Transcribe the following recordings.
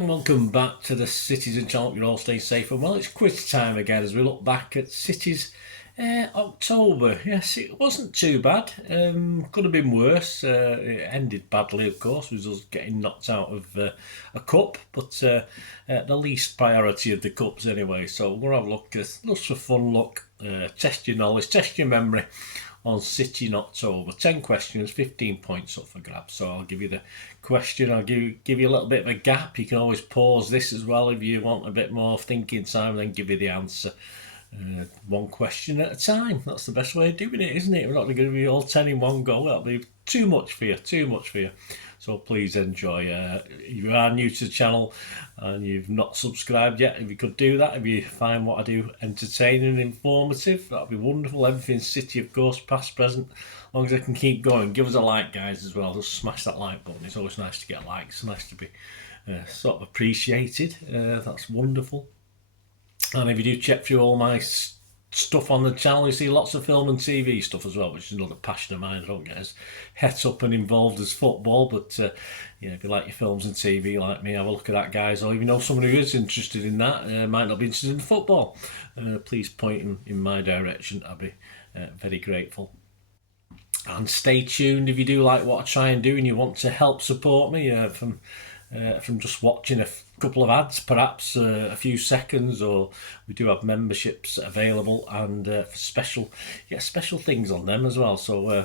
Welcome back to the Citizen Channel. You're all staying safe and well. It's quiz time again as we look back at City's October. Yes, it wasn't too bad. Could have been worse. It ended badly, of course, with us getting knocked out of a cup, but the least priority of the cups anyway. So we'll have a look, just for fun look, test your knowledge, test your memory on City in October. 10 questions, 15 points up for grabs. So I'll give you the question, I'll give you a little bit of a gap. You can always pause this as well if you want a bit more thinking time, and then give you the answer. One question at a time. That's the best way of doing it, isn't it? We're not going to be all 10 in one go. That'll be too much for you. So please enjoy. If you are new to the channel and you've not subscribed yet, if you could do that, if you find what I do entertaining and informative, that'd be wonderful. Everything City, of course, past, present, as long as I can keep going. Give us a like, guys, as well. Just smash that like button. It's always nice to get likes. It's nice to be sort of appreciated. That's wonderful. And if you do check through all my stuff on the channel, you see lots of film and TV stuff as well, which is another passion of mine. I don't get as het up and involved as football, but if you like your films and TV like me, have a look at that, guys. Or if you know someone who is interested in that, might not be interested in football, please point them in my direction. I'll be very grateful. And stay tuned if you do like what I try and do and you want to help support me from just watching a couple of ads, perhaps a few seconds, or we do have memberships available, and for special things on them as well. So I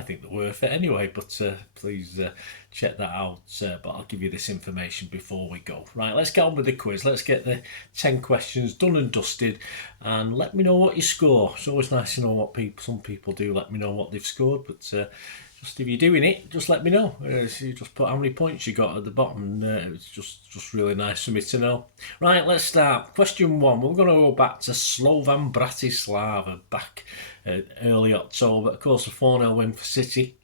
think they're worth it anyway. But please check that out. But I'll give you this information before we go. Right, let's get on with the quiz. Let's get the 10 questions done and dusted, and let me know what you score. It's always nice to know what some people do. Let me know what they've scored, but. Just if you're doing it, just let me know. So you just put how many points you got at the bottom. It's just really nice for me to know. Right, let's start. Question 1. We're going to go back to Slovan Bratislava back early October. Of course, a 4-0 win for City.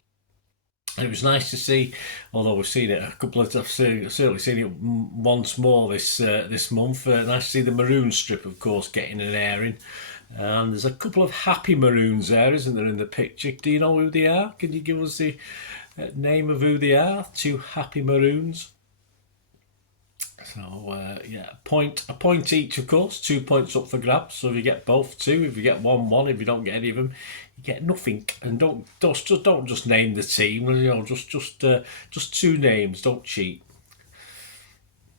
And it was nice to see, although we've seen it a couple of times, certainly seen it once more this month. Nice to see the Maroon strip, of course, getting an airing. And there's a couple of happy Maroons there, isn't there, in the picture? Do you know who they are? Can you give us the name of who they are? 2 happy Maroons. So, a point each, of course. 2 points up for grabs. So if you get both 2, if you get 1-1, if you don't get any of them, you get nothing. And don't just name the team. Just 2 names. Don't cheat.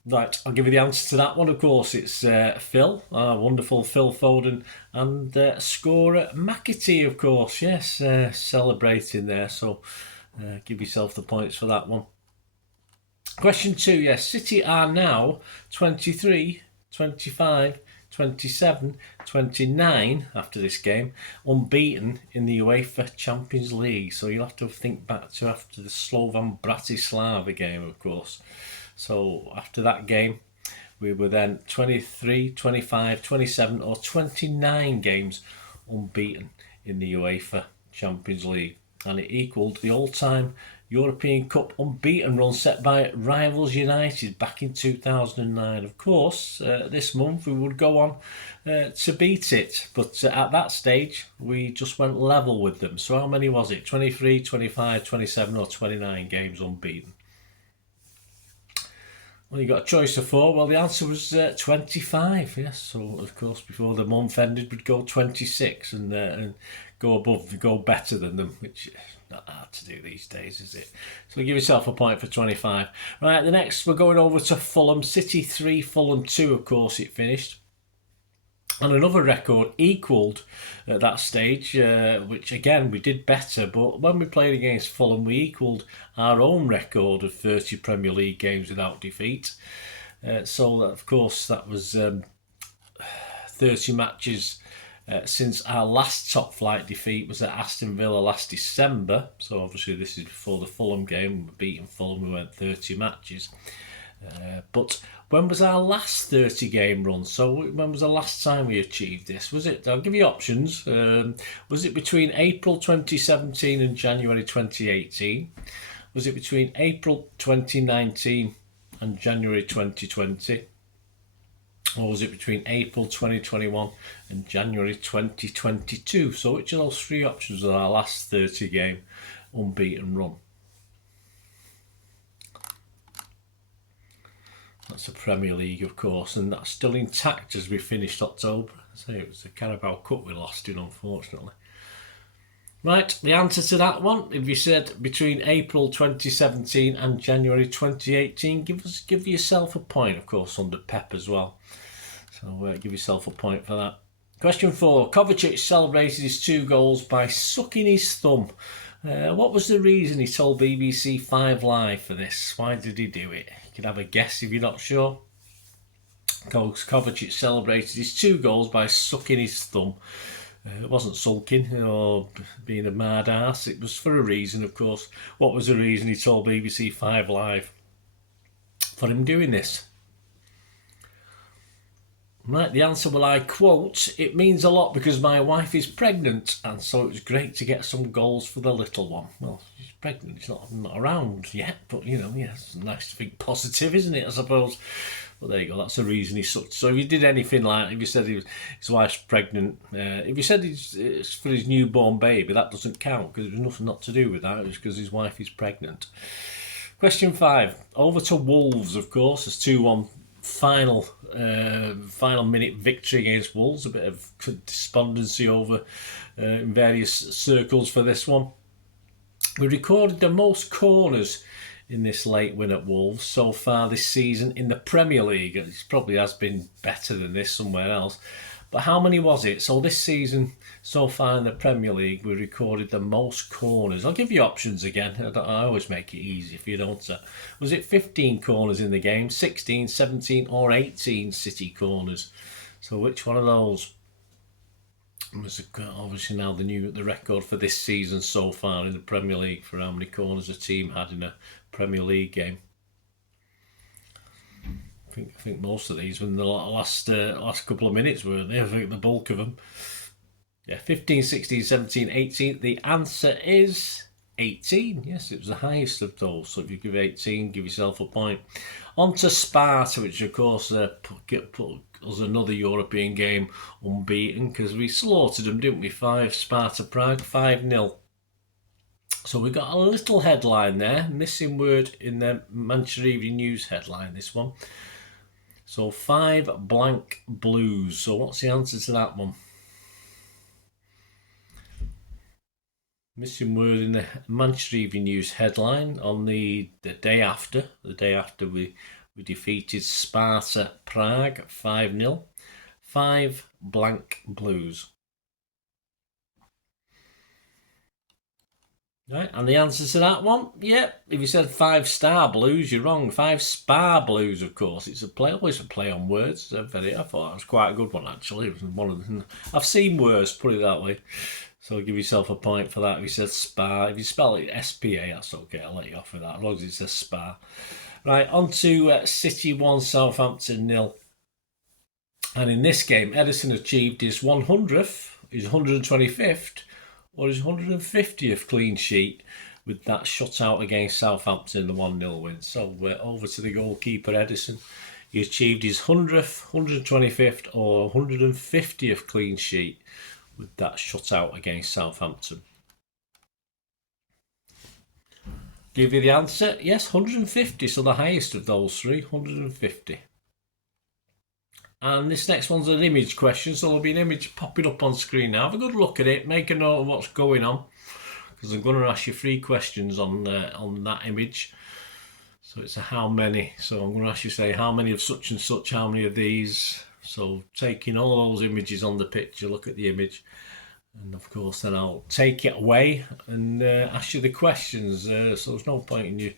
Right, I'll give you the answer to that one. Of course, it's Phil, wonderful Phil Foden, and scorer McAtee, of course. Yes, celebrating there. So give yourself the points for that one. Question 2, yes. City are now 23, 25, 27, 29 after this game, unbeaten in the UEFA Champions League. So you'll have to think back to after the Slovan Bratislava game, of course. So after that game, we were then 23, 25, 27 or 29 games unbeaten in the UEFA Champions League. And it equalled the all-time European Cup unbeaten run set by rivals United back in 2009. Of course, this month we would go on to beat it. But at that stage, we just went level with them. So how many was it? 23, 25, 27 or 29 games unbeaten? Well, you got a choice of 4. Well, the answer was 25. Yes, so of course before the month ended, we'd go 26 and go above, go better than them, which is not hard to do these days, is it? So give yourself a point for 25. Right, the next we're going over to Fulham. City 3, Fulham 2. Of course, it finished. And another record equalled at that stage, which again we did better, but when we played against Fulham we equalled our own record of 30 Premier League games without defeat. So of course that was 30 matches since our last top flight defeat was at Aston Villa last December. So obviously this is before the Fulham game. We beaten Fulham, we went 30 matches. But when was our last 30 game run? So when was the last time we achieved this? Was it, I'll give you options. Was it between April 2017 and January 2018? Was it between April 2019 and January 2020? Or was it between April 2021 and January 2022? So which of those three options was our last 30 game unbeaten run? That's the Premier League, of course, and that's still intact as we finished October. So it was the Carabao Cup we lost in, unfortunately. Right, the answer to that one, if you said between April 2017 and January 2018, give yourself a point, of course, under Pep as well. So give yourself a point for that. Question 4. Kovacic celebrated his 2 goals by sucking his thumb. What was the reason he told BBC 5 Live for this? Why did he do it? You can have a guess if you're not sure. Kovacic celebrated his 2 goals by sucking his thumb. It wasn't sulking or being a mad ass. It was for a reason, of course. What was the reason he told BBC 5 Live for him doing this? Right, the answer, well, I quote, "It means a lot because my wife is pregnant, and so it was great to get some goals for the little one." Well, she's pregnant, she's not around yet, but, you know, yeah, it's nice to think positive, isn't it, I suppose? Well, there you go, that's the reason he sucked. So if you did anything like, if you said his wife's pregnant, if you said it's for his newborn baby, that doesn't count, because there's nothing not to do with that, it's because his wife is pregnant. Question 5, over to Wolves, of course, it's 2-1. Final minute victory against Wolves. A bit of despondency over in various circles for this one. We recorded the most corners in this late win at Wolves so far this season in the Premier League. It probably has been better than this somewhere else. But how many was it? So this season, so far in the Premier League, we recorded the most corners. I'll give you options again. I always make it easy if you don't. Was it 15 corners in the game, 16, 17 or 18 City corners? So which one of those was obviously now the record for this season so far in the Premier League for how many corners a team had in a Premier League game? I think most of these were in the last couple of minutes, weren't they? I think the bulk of them. Yeah, 15, 16, 17, 18. The answer is 18. Yes, it was the highest of those. So if you give 18, give yourself a point. On to Sparta, which of course put us another European game unbeaten because we slaughtered them, didn't we? Sparta Prague, 5-0. So we got a little headline there, missing word in the Manchester Evening News headline, this one. So 5 blank blues. So what's the answer to that one? Missing word in the Manchester Evening News headline on the day after. The day after we defeated Sparta Prague 5-0. 5 blank blues. Right, and the answer to that one, yep. If you said 5-star blues, you're wrong. 5 Spa blues, of course. It's always a play on words. I thought that was quite a good one, actually. It was one of them. I've seen worse, put it that way. So give yourself a point for that. If you said Spa, if you spell it SPA, that's okay. I'll let you off with that, as long as it says Spa. Right, on to City 1, Southampton 0. And in this game, Edison achieved his 100th, his 125th, or his 150th clean sheet with that shutout against Southampton in the 1-0 win. So over to the goalkeeper Edison. He achieved his 100th, 125th or 150th clean sheet with that shutout against Southampton. Give you the answer. Yes, 150. So the highest of those three, 150. And this next one's an image question, so there'll be an image popping up on screen now. Have a good look at it, make a note of what's going on, because I'm going to ask you 3 questions on that image. So it's a how many. So I'm going to ask you, say, how many of such and such, how many of these. So taking all those images on the picture, look at the image. And of course, then I'll take it away and ask you the questions. So there's no point in you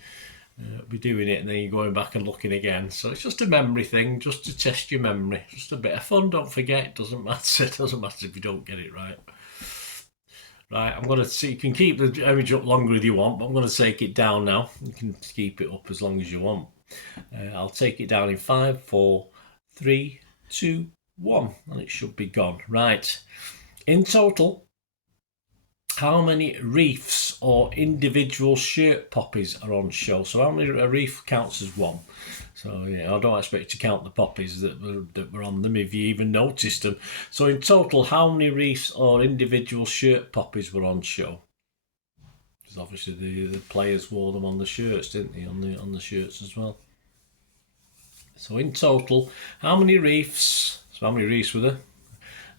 be doing it and then you're going back and looking again. So it's just a memory thing, just to test your memory. Just a bit of fun, don't forget. It doesn't matter. It doesn't matter if you don't get it right. Right, I'm going to see, you can keep the image up longer if you want, but I'm going to take it down now. You can keep it up as long as you want. I'll take it down in 5, 4, 3, 2, 1, and it should be gone. Right. In total, how many reefs or individual shirt poppies are on show? So how many a reef counts as one? So yeah, I don't expect you to count the poppies that were on them if you even noticed them. So in total, how many reefs or individual shirt poppies were on show? Because obviously the players wore them on the shirts, didn't they? On the shirts as well. So in total, how many reefs? So how many reefs were there?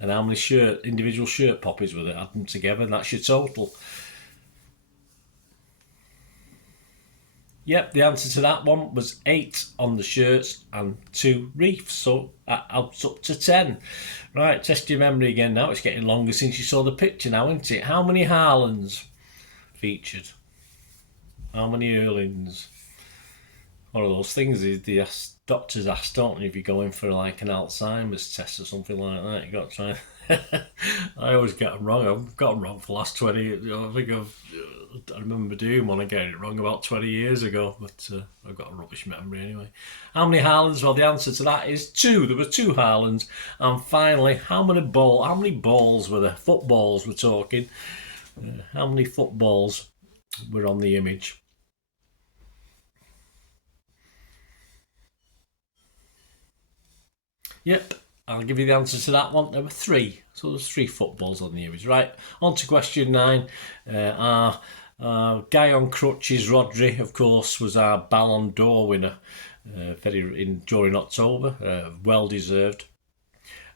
And how many individual shirt poppies were there? Add them together, and that's your total. Yep, the answer to that one was 8 on the shirts and 2 reefs, so that adds up to 10. Right, test your memory again now. It's getting longer since you saw the picture now, isn't it? How many Haalands featured? How many Erlings? One of those things the doctors ask, don't they, if you're going for like an Alzheimer's test or something like that. You got to try. I always get them wrong. I've got them wrong for the last 20. I remember doing one and getting it wrong about 20 years ago, but I've got a rubbish memory anyway. How many Haalands? Well, the answer to that is 2. There were 2 Haalands. And finally, how many balls were there? Footballs we're talking. How many footballs were on the image? Yep, I'll give you the answer to that one. There were 3. So there's 3 footballs on the image. Right, on to question 9. Our guy on crutches, Rodri, of course, was our Ballon d'Or winner during October. Well deserved.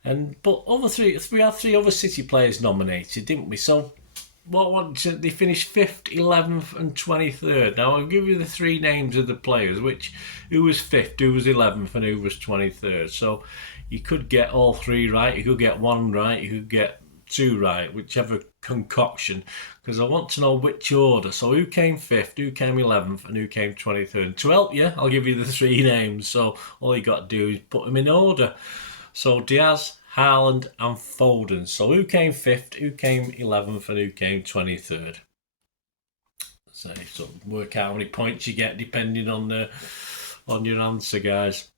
But we had 3 other City players nominated, didn't we? So they finished 5th, 11th and 23rd. Now I'll give you the 3 names of the players, who was 5th, who was 11th and who was 23rd. So you could get all 3 right, you could get 1 right, you could get 2 right, whichever concoction, because I want to know which order. So who came 5th, who came 11th and who came 23rd. And to help you, I'll give you the 3 names, so all you got to do is put them in order. So Diaz, Haaland and Foden. So who came 5th, who came 11th and who came 23rd? So work out how many points you get depending on your answer, guys.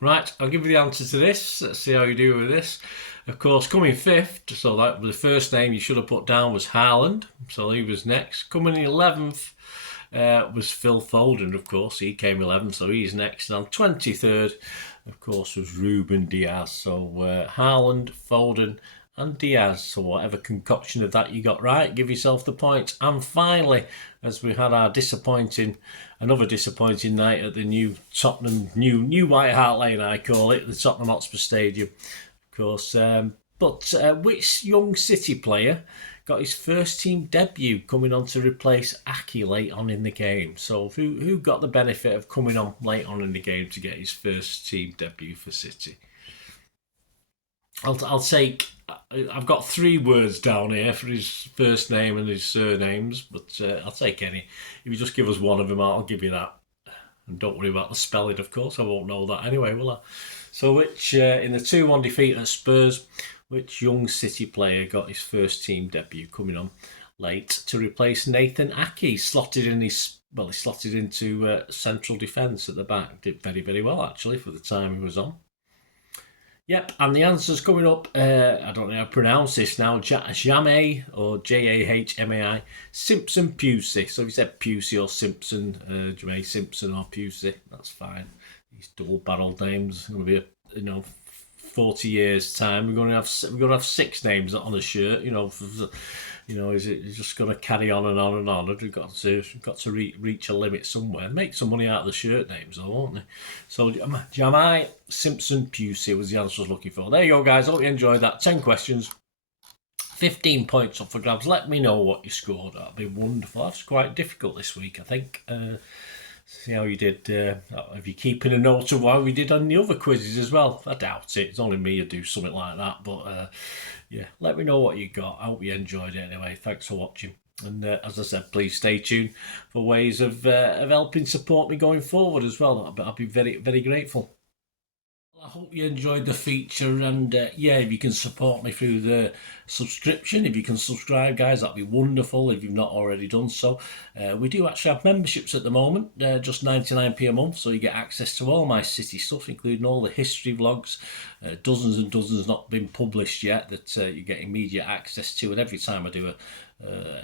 Right, I'll give you the answer to this. Let's see how you do with this. Of course, coming 5th, so that the first name you should have put down was Haaland. So he was next. Coming 11th was Phil Foden, of course. He came 11th, so he's next. And on 23rd, of course, was Ruben Diaz. So Haaland, Foden and Diaz. So whatever concoction of that you got right, give yourself the points. And finally, as we had our another disappointing night at the new Tottenham, new White Hart Lane, I call it, the Tottenham Hotspur Stadium, of course. But which young City player got his first team debut coming on to replace Aki late on in the game? So who got the benefit of coming on late on in the game to get his first team debut for City? I'll take. I've got 3 words down here for his first name and his surnames, but I'll take any. If you just give us one of them, I'll give you that. And don't worry about the spelling, of course. I won't know that anyway, will I? So which in the 2-1 defeat at Spurs, which young City player got his first team debut coming on late to replace Nathan Aki? He slotted into central defence at the back. Did very, very well, actually, for the time he was on. Yep, and the answer's coming up. I don't know how to pronounce this now. Jamai, or Jahmai, Simpson Pusey. So if you said Pusey or Simpson, Jamai Simpson or Pusey, that's fine. These double-barreled names. Going to be 40 years time. We're going to have 6 names on a shirt. Is it just going to carry on and on and on? We've got to reach a limit somewhere. Make some money out of the shirt names, though, won't they? So Jamai Simpson Pusey was the answer I was looking for. There you go, guys. Hope you enjoyed that. 10 questions, 15 points up for grabs. Let me know what you scored. That'd be wonderful. That's quite difficult this week, I think. See how you did. If you're keeping a note of what we did on the other quizzes as well. I doubt it. It's only me who do something like that. But yeah, let me know what you got. I hope you enjoyed it anyway. Thanks for watching. And as I said, please stay tuned for ways of helping support me going forward as well. I'll be very, very grateful. I hope you enjoyed the feature, and yeah, if you can support me through the subscription, if you can subscribe, guys, that'd be wonderful if you've not already done so. We do actually have memberships at the moment, just 99p a month, so you get access to all my City stuff, including all the history vlogs, dozens and dozens not been published yet that you get immediate access to, and every time I do a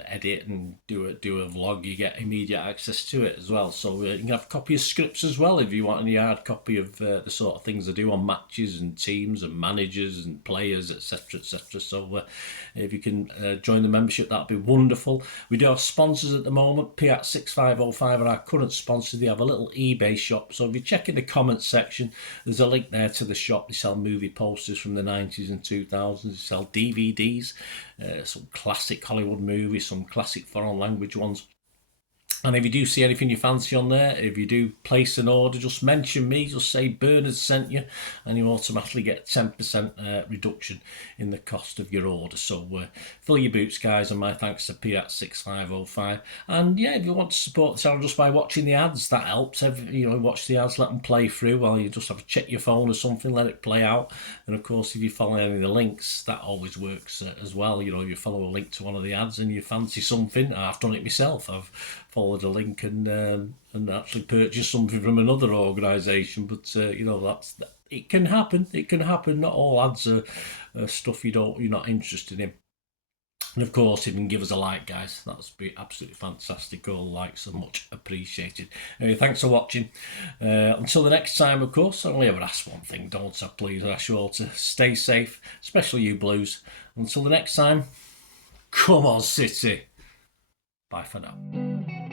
edit and do a vlog, you get immediate access to it as well. So you can have a copy of scripts as well if you want any hard copy of the sort of things I do on matches and teams and managers and players, etc, etc. So if you can join the membership, that'd be wonderful. We do have sponsors at the moment. Piat6505 are our current sponsor. They have a little eBay shop, so if you check in the comments section, there's a link there to the shop. They sell movie posters from the 90s and 2000s. They sell DVDs, some classic Hollywood movies, some classic foreign language ones. And if you do see anything you fancy on there, if you do place an order, just mention me, just say Bernard sent you, and you automatically get 10% reduction in the cost of your order. So fill your boots, guys, and my thanks to Piat6505. And yeah, if you want to support the channel just by watching the ads, that helps. Watch the ads, let them play through while you just have to check your phone or something, let it play out. And of course, if you follow any of the links, that always works as well. You follow a link to one of the ads and you fancy something. I've done it myself. I've followed a link and actually purchase something from another organisation. But it can happen. It can happen. Not all ads are stuff you're not interested in. And of course, if you can give us a like, guys, that's be absolutely fantastic. All likes are much appreciated. Anyway, thanks for watching. Until the next time, of course, I only ever ask one thing, don't I? Please, I ask you all to stay safe, especially you Blues. Until the next time, come on, City. Bye for now.